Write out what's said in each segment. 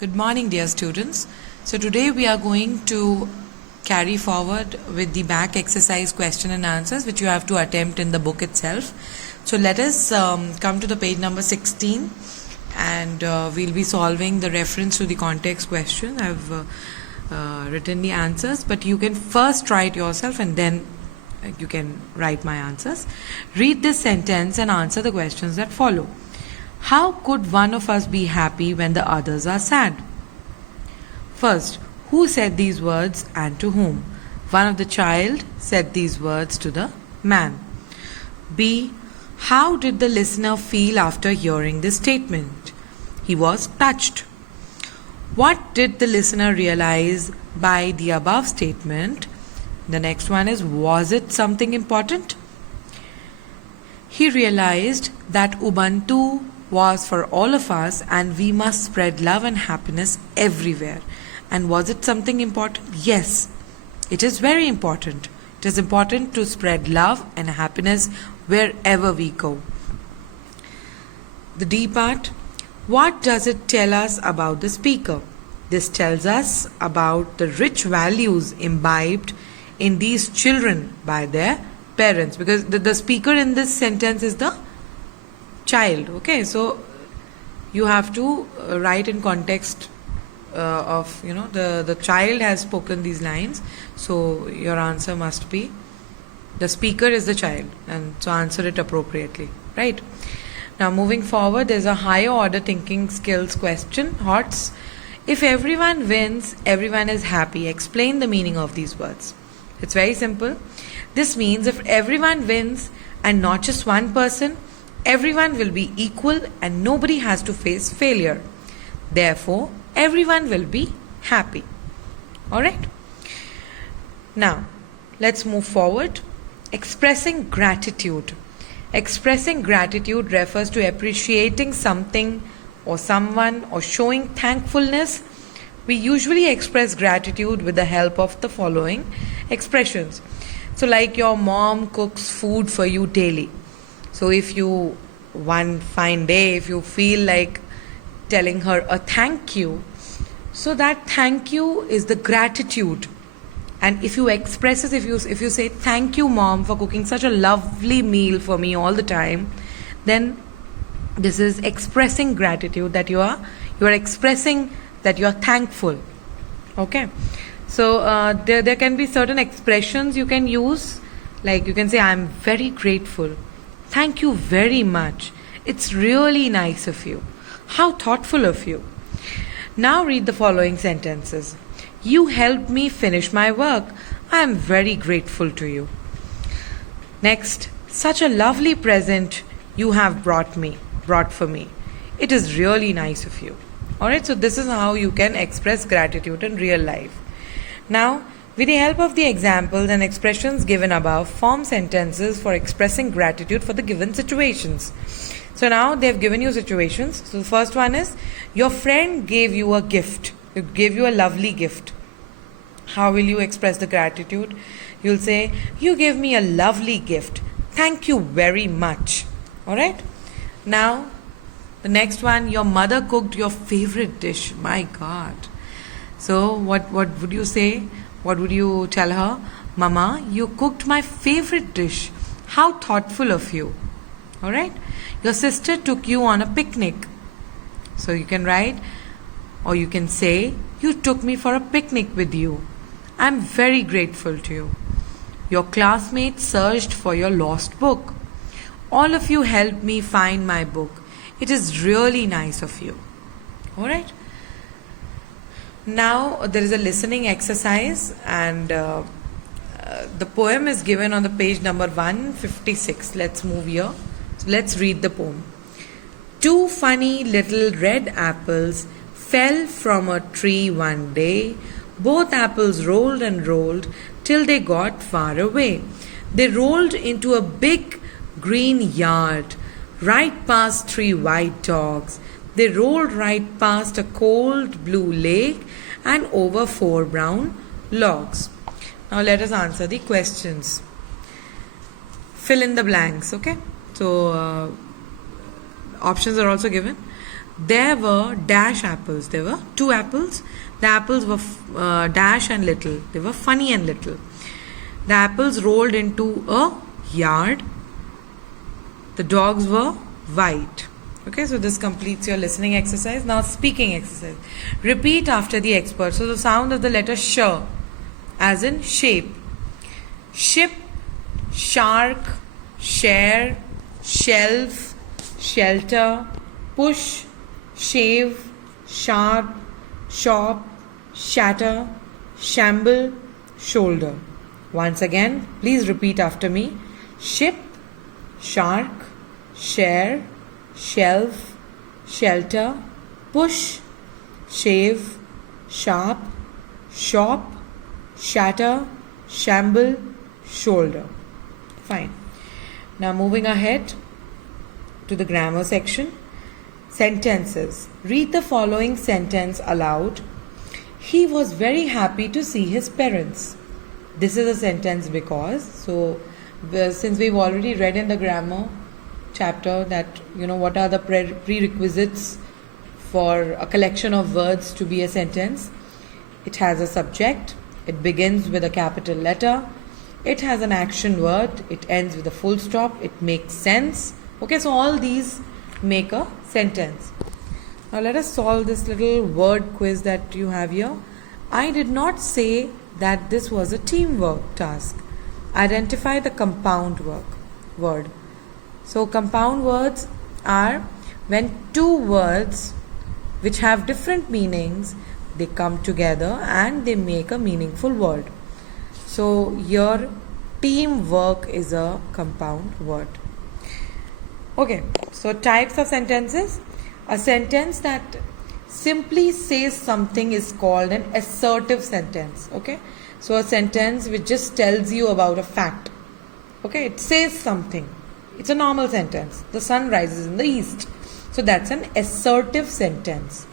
Good morning, dear students. So today we are going to carry forward with the back exercise question and answers which you have to attempt in the book itself. So let us come to the page number 16 and we'll be solving the reference to the context question. I've written the answers, but you can first try it yourself and then you can write my answers. Read this sentence and answer the questions that follow. How could one of us be happy when the others are sad? First, who said these words and to whom? One of the child said these words to the man. B. How did the listener feel after hearing this statement? He was touched. What did the listener realize by the above statement? The next one is, was it something important? He realized that Ubuntu was for all of us and we must spread love and happiness everywhere. And was it something important? Yes, it is very important. It is important to spread love and happiness wherever we go. The D part, what does it tell us about the speaker? This tells us about the rich values imbibed in these children by their parents, because the speaker in this sentence is the child. Okay, so you have to write in context of the child has spoken these lines, so your answer must be the speaker is the child, and so answer it appropriately, right? Now moving forward, there's a higher order thinking skills question, HOTS. If everyone wins, everyone is happy. Explain the meaning of these words. It's very simple. This means if everyone wins and not just one person, everyone will be equal and nobody has to face failure. Therefore, everyone will be happy. Alright? Now, let's move forward. Expressing gratitude. Expressing gratitude refers to appreciating something or someone or showing thankfulness. We usually express gratitude with the help of the following expressions. So like your mom cooks food for you daily. So if you, one fine day, if you feel like telling her a thank you, so that thank you is the gratitude. And if you express it, if you say thank you mom for cooking such a lovely meal for me all the time, then this is expressing gratitude, that you are expressing that you are thankful. Okay, so there can be certain expressions you can use, like you can say I am very grateful, thank you very much, it's really nice of you, how thoughtful of you. Now read the following sentences. You helped me finish my work. I am very grateful to you. Next, such a lovely present you have brought for me. It is really nice of you. Alright, so this is how you can express gratitude in real life. Now, with the help of the examples and expressions given above, form sentences for expressing gratitude for the given situations. So now they have given you situations. So the first one is, your friend gave you a gift. It gave you a lovely gift. How will you express the gratitude? You'll say, you gave me a lovely gift. Thank you very much. Alright? Now, the next one, your mother cooked your favorite dish. My God. So what would you say? What would you tell her? Mama, you cooked my favorite dish. How thoughtful of you. Alright? Your sister took you on a picnic. So you can write, or you can say, you took me for a picnic with you. I'm very grateful to you. Your classmates searched for your lost book. All of you helped me find my book. It is really nice of you. Alright? Now there is a listening exercise, and the poem is given on the page number 156. Let's move here. So let's read the poem. Two funny little red apples fell from a tree one day. Both apples rolled and rolled till they got far away. They rolled into a big green yard, right past three white dogs. They rolled right past a cold blue lake and over 4 brown logs. Now let us answer the questions. Fill in the blanks, okay? So options are also given. There were dash apples. There were 2 apples. The apples were dash and little. They were funny and little. The apples rolled into a yard. The dogs were white. Okay, so this completes your listening exercise. Now speaking exercise. Repeat after the expert. So the sound of the letter sh, as in shape. Ship, shark, share, shelf, shelter, push, shave, sharp, shop, shatter, shamble, shoulder. Once again, please repeat after me. Ship, shark, share, shelf, shelter, push, shave, sharp, shop, shatter, shamble, shoulder. Fine. Now moving ahead to the grammar section. Sentences. Read the following sentence aloud. He was very happy to see his parents. This is a sentence because, since we've already read in the grammar chapter that, what are the prerequisites for a collection of words to be a sentence. It has a subject. It begins with a capital letter. It has an action word. It ends with a full stop. It makes sense. Okay, so all these make a sentence. Now let us solve this little word quiz that you have here. I did not say that this was a teamwork task. Identify the compound word. So compound words are when 2 words which have different meanings, they come together and they make a meaningful word. So here teamwork is a compound word. Okay, so types of sentences. A sentence that simply says something is called an assertive sentence. Okay, so a sentence which just tells you about a fact. Okay, it says something. It's a normal sentence. The sun rises in the east. So that's an assertive sentence.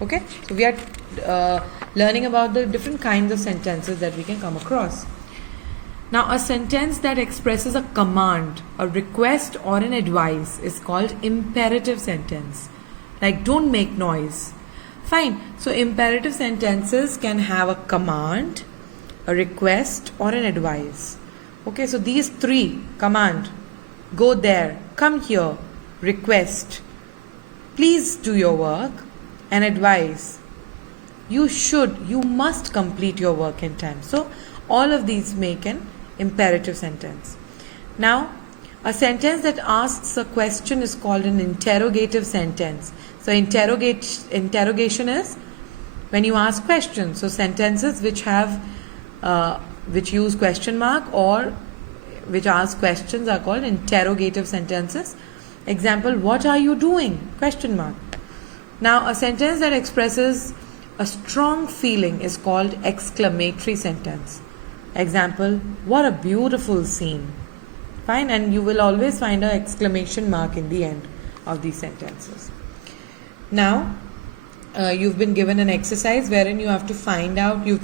Okay, so we are learning about the different kinds of sentences that we can come across. Now, a sentence that expresses a command, a request or an advice is called imperative sentence. Like, don't make noise. Fine. So, imperative sentences can have a command, a request or an advice. Okay, so these 3, command, go there, come here, request, please do your work, and advice, you must complete your work in time. So, all of these make an imperative sentence. Now, a sentence that asks a question is called an interrogative sentence. So, interrogation is when you ask questions. So, sentences which have which use question mark or which ask questions are called interrogative sentences. Example, what are you doing? Question mark. Now, a sentence that expresses a strong feeling is called exclamatory sentence. Example, what a beautiful scene. Fine, and you will always find an exclamation mark in the end of these sentences. Now, you've been given an exercise wherein you have to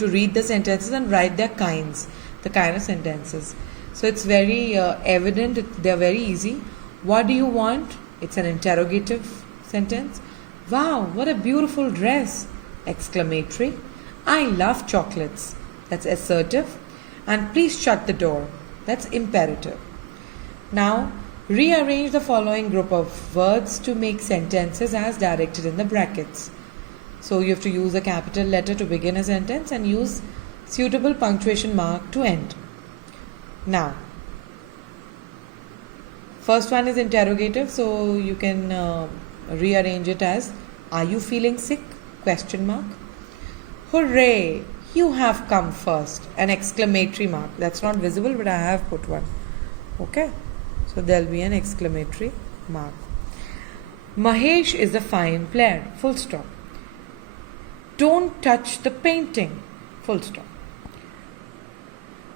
read the sentences and write the kind of sentences. So it's very evident, they're very easy. What do you want? It's an interrogative sentence. Wow, what a beautiful dress! Exclamatory. I love chocolates. That's assertive. And please shut the door. That's imperative. Now, rearrange the following group of words to make sentences as directed in the brackets. So you have to use a capital letter to begin a sentence and use suitable punctuation mark to end. Now, first one is interrogative, so you can rearrange it as, are you feeling sick? Question mark. Hooray! You have come first. An exclamatory mark. That's not visible, but I have put one. Okay. So there'll be an exclamatory mark. Mahesh is a fine player. Full stop. Don't touch the painting. Full stop.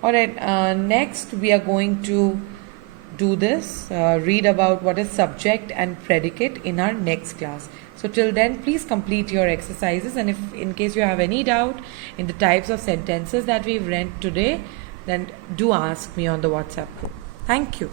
Alright, next we are going to do this, read about what is subject and predicate in our next class. So till then, please complete your exercises, and if in case you have any doubt in the types of sentences that we've read today, then do ask me on the WhatsApp group. Thank you.